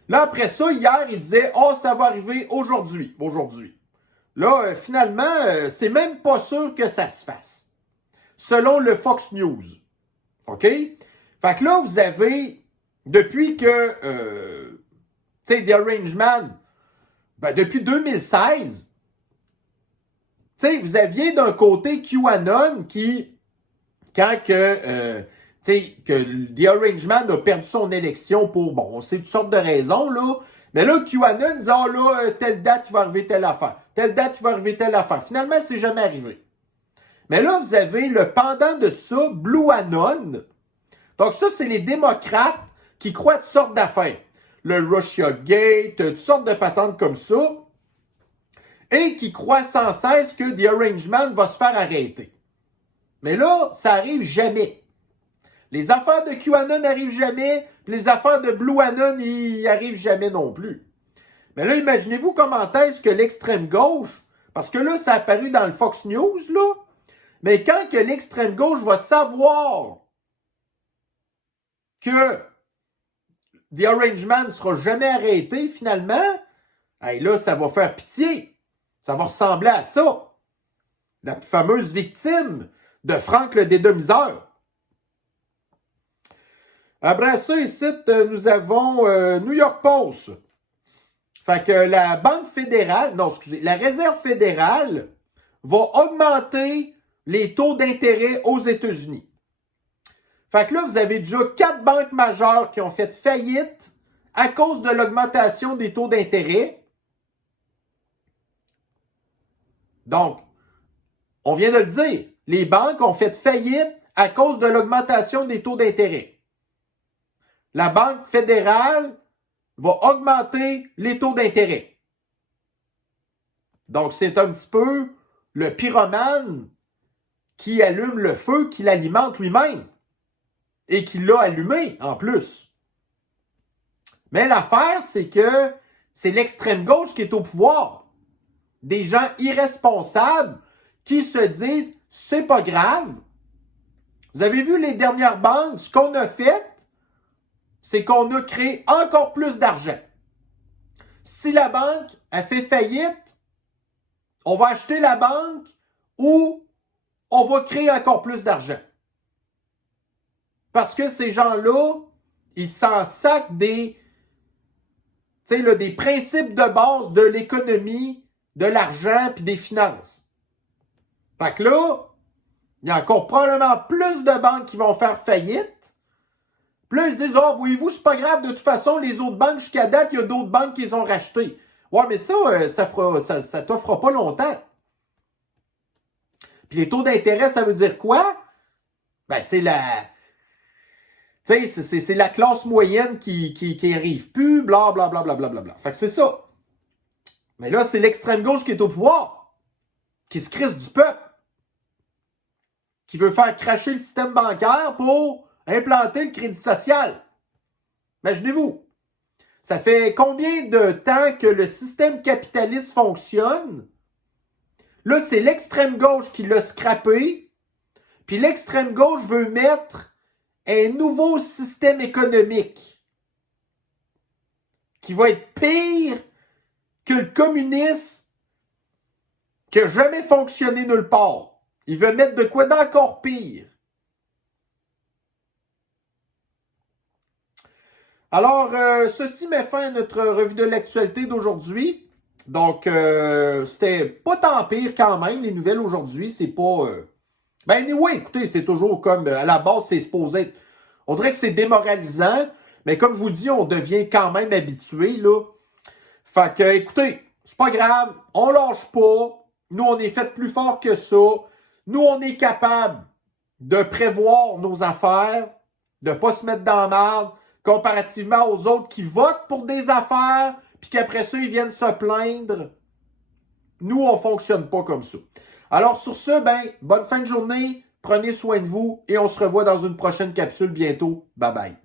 Là, après ça, hier, il disait « Oh, ça va arriver aujourd'hui. » Là, finalement, c'est même pas sûr que ça se fasse. Selon le Fox News. OK? Fait que là, vous avez, depuis que, tu sais, The Orange Man, ben, depuis 2016, tu sais, vous aviez d'un côté QAnon qui, quand que, tu sais, que The Orange Man a perdu son élection pour, bon, on sait toutes sortes de raisons, là. Mais là, QAnon disait, oh là, telle date, il va arriver telle affaire. Telle date, il va arriver telle affaire. Finalement, c'est jamais arrivé. Mais là, vous avez le pendant de ça, BlueAnon. Donc ça, c'est les démocrates qui croient à toutes sortes d'affaires. Le Russia Gate, toutes sortes de patentes comme ça. Et qui croient sans cesse que The Orange Man va se faire arrêter. Mais là, ça arrive jamais. Les affaires de QAnon n'arrivent jamais, puis les affaires de BlueAnon, ils arrivent jamais non plus. Mais là, imaginez-vous comment est-ce que l'extrême gauche, parce que là, ça a apparu dans le Fox News, là, mais quand que l'extrême gauche va savoir que The Orange Man ne sera jamais arrêté, finalement, hey, là, ça va faire pitié. Ça va ressembler à ça. La fameuse victime de Franck le Dédomiseur. Après ça, ici, nous avons New York Post. Fait que la Banque fédérale, non, excusez, la Réserve fédérale va augmenter les taux d'intérêt aux États-Unis. Fait que là, vous avez déjà 4 banques majeures qui ont fait faillite à cause de l'augmentation des taux d'intérêt. Donc, on vient de le dire, les banques ont fait faillite à cause de l'augmentation des taux d'intérêt. La Banque fédérale va augmenter les taux d'intérêt. Donc, c'est un petit peu le pyromane qui allume le feu, qui l'alimente lui-même. Et qui l'a allumé, en plus. Mais l'affaire, c'est que c'est l'extrême gauche qui est au pouvoir. Des gens irresponsables qui se disent « c'est pas grave ». Vous avez vu les dernières banques, ce qu'on a fait, c'est qu'on a créé encore plus d'argent. Si la banque a fait faillite, on va acheter la banque ou on va créer encore plus d'argent. Parce que ces gens-là, ils s'en sacent des principes de base de l'économie, de l'argent puis des finances. Fait que là, il y a encore probablement plus de banques qui vont faire faillite. Puis là, ils se disent, oh, voyez-vous, c'est pas grave, de toute façon, les autres banques, jusqu'à date, il y a d'autres banques qui les ont rachetées. Ouais, mais ça t'offre pas longtemps. Puis les taux d'intérêt, ça veut dire quoi? Ben, c'est la... Tu sais, c'est la classe moyenne qui arrive plus, blablabla. Fait que c'est ça. Mais là, c'est l'extrême gauche qui est au pouvoir, qui se crisse du peuple, qui veut faire cracher le système bancaire pour implanter le crédit social. Imaginez-vous, ça fait combien de temps que le système capitaliste fonctionne? Là, c'est l'extrême gauche qui l'a scrappé, puis l'extrême gauche veut mettre un nouveau système économique qui va être pire que le communisme qui n'a jamais fonctionné nulle part. Il veut mettre de quoi d'encore pire. Alors, ceci met fin à notre revue de l'actualité d'aujourd'hui. Donc, c'était pas tant pire quand même, les nouvelles aujourd'hui. C'est pas... oui, écoutez, c'est toujours comme... à la base, c'est supposé être... On dirait que c'est démoralisant, mais comme je vous dis, on devient quand même habitué, là. Fait que, écoutez, c'est pas grave, on lâche pas. Nous, on est fait plus fort que ça. Nous, on est capable de prévoir nos affaires, de pas se mettre dans la merde, comparativement aux autres qui votent pour des affaires, puis qu'après ça, ils viennent se plaindre. Nous, on fonctionne pas comme ça. Alors, sur ce, bonne fin de journée, prenez soin de vous, et on se revoit dans une prochaine capsule bientôt. Bye bye.